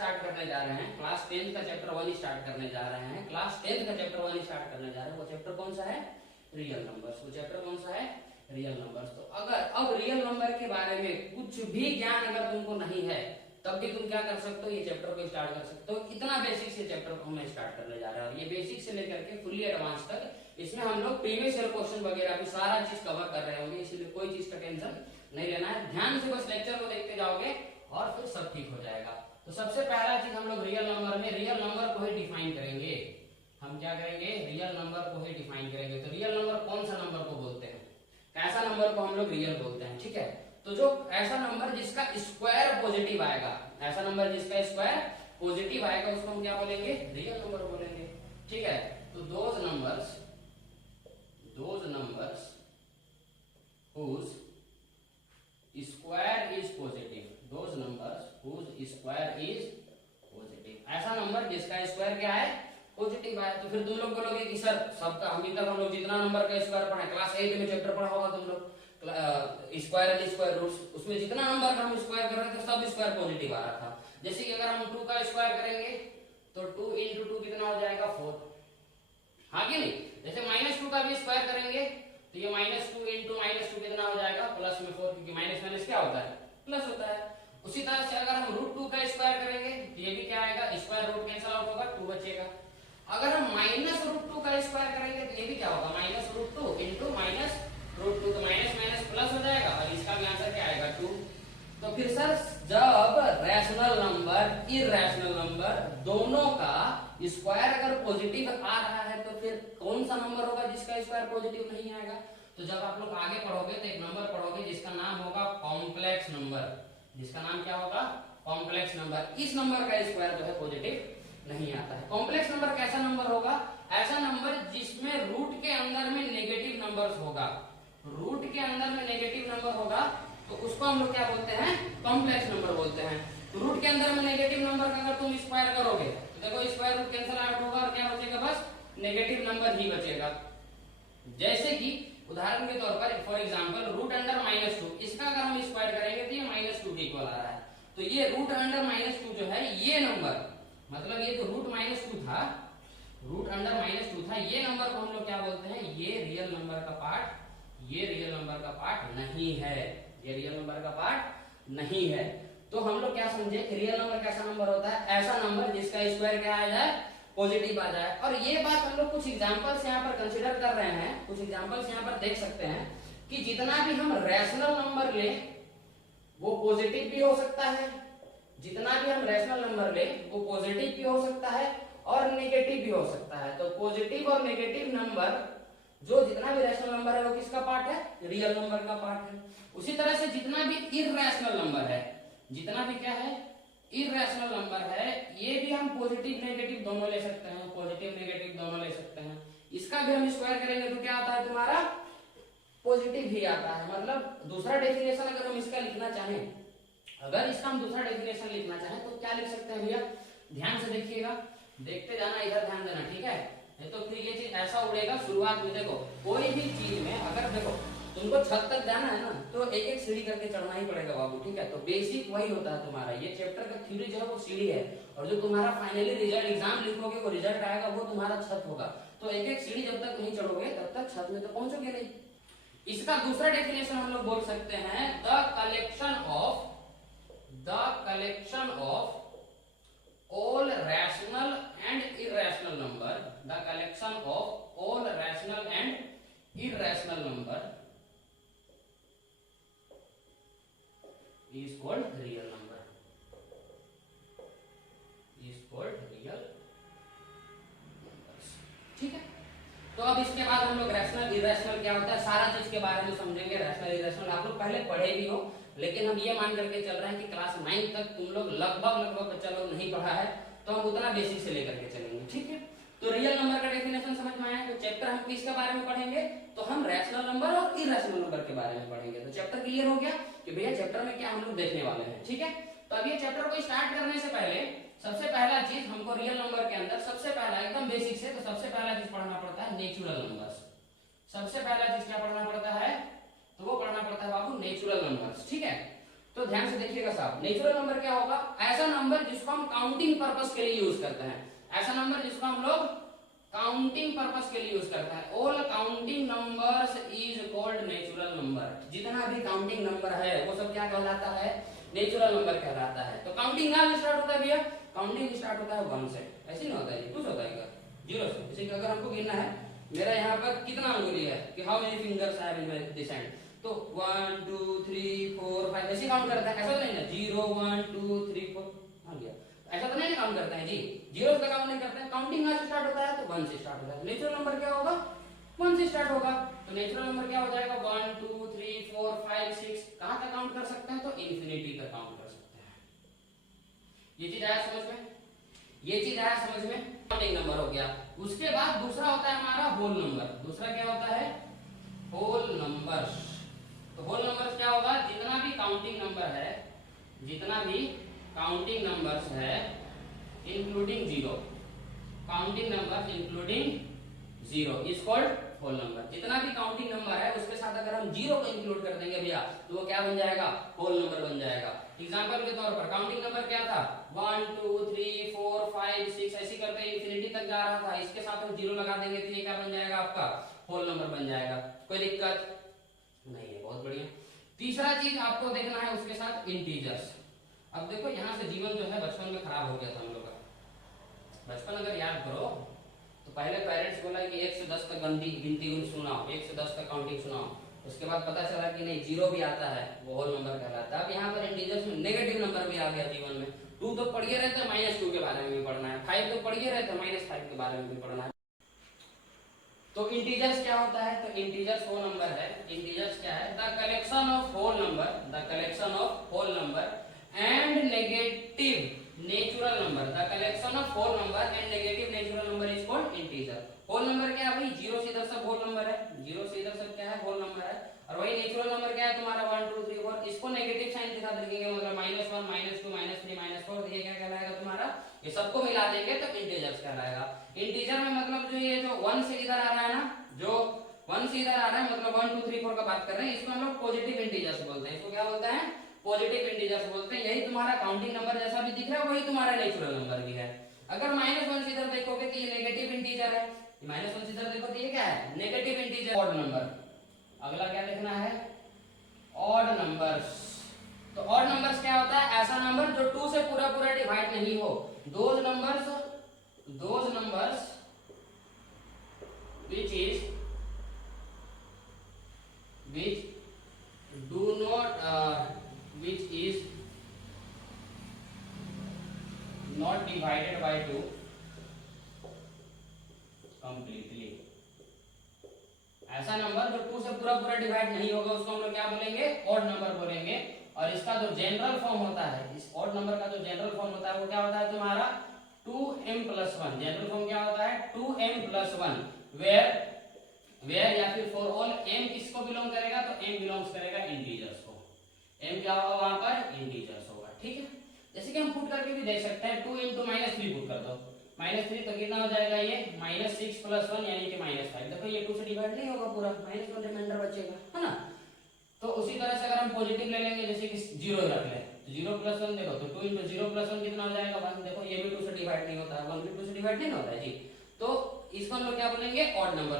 Start करने जा रहे हैं, क्लास 10 का चैप्टर 1 स्टार्ट करने जा रहे हैं, क्लास 10 का चैप्टर 1 स्टार्ट करने जा रहे हैं। वो चैप्टर कौन सा है? Real numbers. वो चैप्टर कौन सा है? Real numbers. तो अगर अब रियल नंबर के बारे में कुछ भी ज्ञान अगर तुमको नहीं है, तब भी तुम क्या कर सकते हो, ये चैप्टर को स्टार्ट कर सकते हो। इतना बेसिक से चैप्टर को हम स्टार्ट करने जा रहे हैं, और ये बेसिक से लेकर के फुली एडवांस तक इसमें हम लोग प्रीवियस ईयर क्वेश्चन वगैरह भी सारा चीज कवर कर रहे होंगे, इसलिए कोई चीज का टेंशन नहीं लेना है। ध्यान से बस लेक्चर को देखते जाओगे और फिर सब ठीक हो जाएगा। तो सबसे पहला चीज हम लोग रियल नंबर में रियल नंबर को ही डिफाइन करेंगे। हम क्या करेंगे? रियल नंबर को ही डिफाइन करेंगे। तो रियल नंबर कौन सा नंबर को बोलते हैं, कैसा नंबर को हम लोग रियल बोलते हैं, ठीक है। तो जो ऐसा नंबर जिसका स्क्वायर पॉजिटिव आएगा, ऐसा नंबर जिसका स्क्वायर पॉजिटिव आएगा, उसको हम क्या बोलेंगे? रियल नंबर बोलेंगे, ठीक है। तो those numbers whose square is positive, those numbers whose square is positive, ऐसा नंबर जिसका स्क्वायर क्या है? पॉजिटिव है। तो फिर तुम लोग बोलोगे कि सर सबका अभी तक हम लोग जितना नंबर का स्क्वायर पढ़ा, क्लास 8 में चैप्टर पढ़ा होगा तुम लोग स्क्वायर एंड स्क्वायर रूट्स, उसमें जितना नंबर का हम स्क्वायर कर रहे थे सब स्क्वायर पॉजिटिव आ रहा था। जैसे कि अगर हम 2 का स्क्वायर करेंगे तो 2 into 2 कितना हो जाएगा? 4, हाँ कि नहीं। जैसे -2 का भी स्क्वायर करेंगे तो ये -2 into -2 कितना हो जाएगा? प्लस में 4, क्योंकि माइनस माइनस क्या होता है? प्लस होता है। उसी तरह से अगर हम √2 का स्क्वायर करेंगे तो ये भी क्या आएगा? स्क्वायर रूट कैंसिल आउट होगा, 2 बचेगा। अगर हम -√2 का स्क्वायर करेंगे तो ये भी क्या होगा? -√2 into -√2, तो माइनस माइनस प्लस हो जाएगा, और इसका भी आंसर क्या आएगा? 2। तो फिर सर जब रैशनल नंबर इरैशनल नंबर दोनों का स्क्वायर अगर पॉजिटिव आ रहा है तो फिर कौन सा नंबर होगा जिसका स्क्वायर पॉजिटिव नहीं आएगा? तो जब आप लोग आगे पढ़ोगे तो एक नंबर पढ़ोगे जिसका नाम होगा कॉम्प्लेक्स नंबर। जिसका नाम क्या होगा? Complex number. इस नंबर का स्क्वायर जो है पॉजिटिव नहीं आता है। कॉम्प्लेक्स नंबर कैसा नंबर होगा? ऐसा नंबर जिसमें रूट के अंदर में नेगेटिव नंबर्स होगा। रूट के अंदर में नेगेटिव नंबर होगा तो उसको हम लोग क्या बोलते हैं? कॉम्प्लेक्स नंबर बोलते हैं। तो रूट के अंदर में नेगेटिव नंबर का अगर तुम स्क्वायर करोगे तो देखो स्क्वायर रूट कैंसिल आउट होगा और क्या बचेगा? बस नेगेटिव नंबर ही बचेगा। जैसे कि उदाहरण के तौर पर फॉर एग्जांपल √2, इसका अगर हम स्क्वायर करेंगे तो ये -2 के इक्वल आ रहा है। तो ये √2 जो है ये नंबर, मतलब ये तो √-2 था, √2 था, ये नंबर को हम लोग क्या बोलते हैं? ये रियल नंबर का पार्ट, ये रियल नंबर का पार्ट नहीं है, ये रियल नंबर का पार्ट नहीं है। तो हम लोग क्या समझे कि रियल नंबर कैसा नंबर होता है? ऐसा नंबर जिसका स्क्वायर क्या आ जाए? पॉजिटिव आ जाए। और ये बात हम लोग कुछ एग्जांपल्स यहाँ पर कंसीडर कर रहे हैं, कुछ एग्जांपल्स यहाँ पर देख सकते हैं कि जितना भी हम रैशनल नंबर ले वो पॉजिटिव भी हो सकता है, जितना भी हम रैशनल नंबर ले वो पॉजिटिव भी हो सकता है और नेगेटिव भी हो सकता है। तो पॉजिटिव और नेगेटिव नंबर जो जितना भी रैशनल नंबर है वो किसका पार्ट है? रियल नंबर का पार्ट है। उसी तरह से जितना भी इरैशनल नंबर है, जितना भी क्या है? इरैशनल नंबर है, ये भी हम पॉजिटिव नेगेटिव दोनों ले सकते हैं, पॉजिटिव नेगेटिव दोनों ले सकते हैं। इसका भी हम स्क्वायर करेंगे तो क्या आता है तुम्हारा? पॉजिटिव ही आता है। मतलब दूसरा डेफिनेशन अगर हम इसका लिखना चाहें, अगर इसका हम दूसरा डेफिनेशन लिखना चाहें तो क्या लिख सकते हैं भैया? ध्यान से देखिएगा, देखते जाना, इधर ध्यान देना, ठीक है। नहीं तो फिर ये चीज ऐसा उड़ेगा शुरुआत में। देखो कोई भी चीज में अगर देखो तुमको छत तक जाना है ना तो एक एक सीढ़ी करके चढ़ना ही पड़ेगा बाबू, ठीक है। तो बेसिक वही होता है तुम्हारा, ये चैप्टर का थ्योरी जो है वो सीढ़ी है, और जो तुम्हारा फाइनली रिजल्ट एग्जाम लिखोगे वो रिजल्ट आएगा वो तुम्हारा छत होगा। तो एक एक सीढ़ी जब तक नहीं चढ़ोगे तब तक छत में तो पहुंचोगे नहीं। इसका दूसरा डेफिनेशन हम लोग बोल सकते हैं the collection of all rational and irrational number, the collection of all rational and irrational number is called real number, is called real numbers, ठीक है। तो अब इसके बाद हम लोग रैशनल इरैशनल क्या होता है सारा चीज के बारे में समझेंगे। रैशनल इरैशनल आप लोग पहले पढ़े भी हो, लेकिन हम ये मान करके चल रहे हैं कि क्लास 9 तक तुम लोग लगभग बच्चा लोग नहीं पढ़ा है, तो हम उतना बेसिक से लेकर के चलेंगे, ठीक है। तो रियल नंबर का डेफिनेशन समझ में आया। तो चैप्टर हम किसके बारे में पढ़ेंगे? तो हम रैशनल नंबर और इरैशनल नंबर के बारे में पढ़ेंगे। तो चैप्टर क्लियर हो गया कि भैया चैप्टर में क्या हम लोग देखने वाले हैं, ठीक है। तो अब ये चैप्टर को स्टार्ट करने से पहले सबसे पहला चीज हमको रियल नंबर के अंदर सबसे पहला एकदम बेसिक से, तो सबसे पहला चीज पढ़ना पड़ता है नेचुरल नंबर्स। सबसे पहला चीज क्या पढ़ना पड़ता है? तो वो पढ़ना पड़ता है बाबू नेचुरल नंबर्स, ठीक है। तो तो ध्यान से देखिएगा साहब, नेचुरल नंबर क्या होगा? ऐसा नंबर जिसको हम काउंटिंग पर्पस के लिए यूज करते हैं, ऐसा नंबर जिसको हम लोग काउंटिंग पर्पस के लिए यूज करते हैं। All counting numbers is called natural number. जितना भी काउंटिंग नंबर है वो सब क्या कहलाता है? नेचुरल नंबर कहलाता है। तो काउंटिंग कहां स्टार्ट होता है भैया? काउंटिंग स्टार्ट होता है 1 से। ऐसे नहीं होता है, कुछ होता है 0 से। जैसे कि अगर हमको गिनना है, मेरा यहाँ पर कितना अंगुली है कि how many fingers I have in this hand, तो 1 2 3 4 5 ऐसे काउंट करते हैं। ऐसा तो नहीं ना 0 1 2 3 4 आ गया, ऐसा तो नहीं काउंट करते हैं जी। 0 से काउंट नहीं करते हैं। काउंटिंग कहां से स्टार्ट होता है? तो 1 से स्टार्ट होता है। नेचुरल नंबर क्या होगा? 1 से स्टार्ट होगा। तो नेचुरल नंबर क्या हो जाएगा? 1 2 3 4 5 6। कहां तक काउंट कर सकते हैं? तो इन्फिनिटी तक काउंट कर सकते हैं। ये चीज आया समझ में? ये चीज आया समझ में? काउंटिंग नंबर हो गया। उसके बाद दूसरा होता है हमारा होल नंबर। दूसरा क्या होता है? Whole numbers. तो होल नंबर्स क्या होगा? जितना भी काउंटिंग नंबर है, जितना भी काउंटिंग नंबर्स है including 0, counting number including 0 is called whole number. जितना भी काउंटिंग नंबर है उसके साथ अगर हम 0 को इंक्लूड कर देंगे भैया, तो वो क्या बन जाएगा? होल नंबर बन जाएगा। एग्जांपल के तौर पर काउंटिंग नंबर क्या था? 1 2 3 4 5 6 ऐसे करते इंफिनिटी तक जा रहा था। इसके साथ हम 0 लगा देंगे तो ये क्या बन जाएगा? आपका होल नंबर बन जाएगा। कोई दिक्कत नहीं है, बहुत बढ़िया। तीसरा चीज आपको देखना है उसके साथ इंटीजर्स। अब देखो यहाँ से जीवन जो है बचपन में खराब हो गया था हम लोग का। बचपन अगर याद करो तो पहले पेरेंट्स बोला कि 1 से 10 तक गिनती सुनाओ, 1 से 10 तक काउंटिंग सुनाओ। उसके बाद पता चला कि नहीं 0 भी आता है, वो होल नंबर कहलाता है। अब यहाँ पर इंटीजर्स में नेगेटिव नंबर भी आ गया जीवन में। 2 तो पढ़िए रहते, -2 के बारे में भी पढ़ना है। 5 तो पढ़िए रहते, -5 के बारे में भी पढ़ना है। तो इंटीजर्स क्या होता है? तो इंटीजर्स वो नंबर है, इंटीजर्स क्या है? The collection of whole number, the collection of whole number and negative natural number. The collection of whole number and negative natural number is called integer. Whole number क्या है भाई? 0 से इधर सब होल नंबर है, 0 से इधर सब क्या है? होल नंबर है। और वही नेचुरल नंबर क्या है तुम्हारा? 1 2 3 4। इसको नेगेटिव साइन के साथ लिखेंगे, मतलब -1 -2 -3 -4। ये क्या कहलाएगा तुम्हारा? ये सबको मिला देंगे तो इंटीजर्स कहलाएगा। इंटीजर में मतलब जो ये जो 1 से इधर आ रहा है ना, जो 1 से इधर आ रहा है, मतलब 1 2 3 4 का बात कर रहे हैं, इसको हम लोग पॉजिटिव इंटीजर्स बोलते हैं। इसको क्या बोलते हैं? पॉजिटिव इंटीजर्स बोलते हैं। यही तुम्हारा काउंटिंग नंबर जैसा भी दिख रहा है, वही तुम्हारा नेचुरल नंबर भी है। अगर -1 से इधर देखोगे तो ये नेगेटिव इंटीजर है, -1 से इधर देखो तो ये क्या है? Negative integer. Odd number. अगला क्या देखना है? Odd numbers. तो ऑड नंबर्स क्या होता है? ऐसा नंबर जो 2 से पूरा पूरा डिवाइड नहीं हो। Those numbers which do not which is not divided by 2 completely। ऐसा नंबर जो 2 से पूरा पूरा डिवाइड नहीं होगा उसको हम लोग क्या बोलेंगे? ऑड नंबर बोलेंगे। और इसका जो जनरल फॉर्म होता है, इस ऑड नंबर का जो जनरल फॉर्म होता है वो क्या होता है तुम्हारा? 2m+1। जनरल फॉर्म क्या होता है? 2m+1 वेयर या फिर फॉर ऑल m किसको बिलोंग करेगा? तो m बिलोंग्स करेगा इंटीजर्स को। m क्या होगा वहां पर? इंटीजर्स होगा। ठीक है, जैसे कि हम पुट करके भी देख सकते हैं। 2 × -3 पुट कर दो, -3 तो कितना हो जाएगा? ये -6 + 1 यानी कि -5। देखो ये 2 से डिवाइड नहीं होगा पूरा, -1 रिमाइंडर बचेगा, है ना। तो उसी तरह से अगर हम पॉजिटिव ले लेंगे, जैसे कि 0 रख ले, तो 0 + 1 देखो, तो 2 × 0 + 1 कितना हो जाएगा? 1। देखो ये भी 2 से डिवाइड नहीं होता है, 1 भी 2 से डिवाइड नहीं होता है जी। तो इसको हम लोग क्या बोलेंगे? Odd number.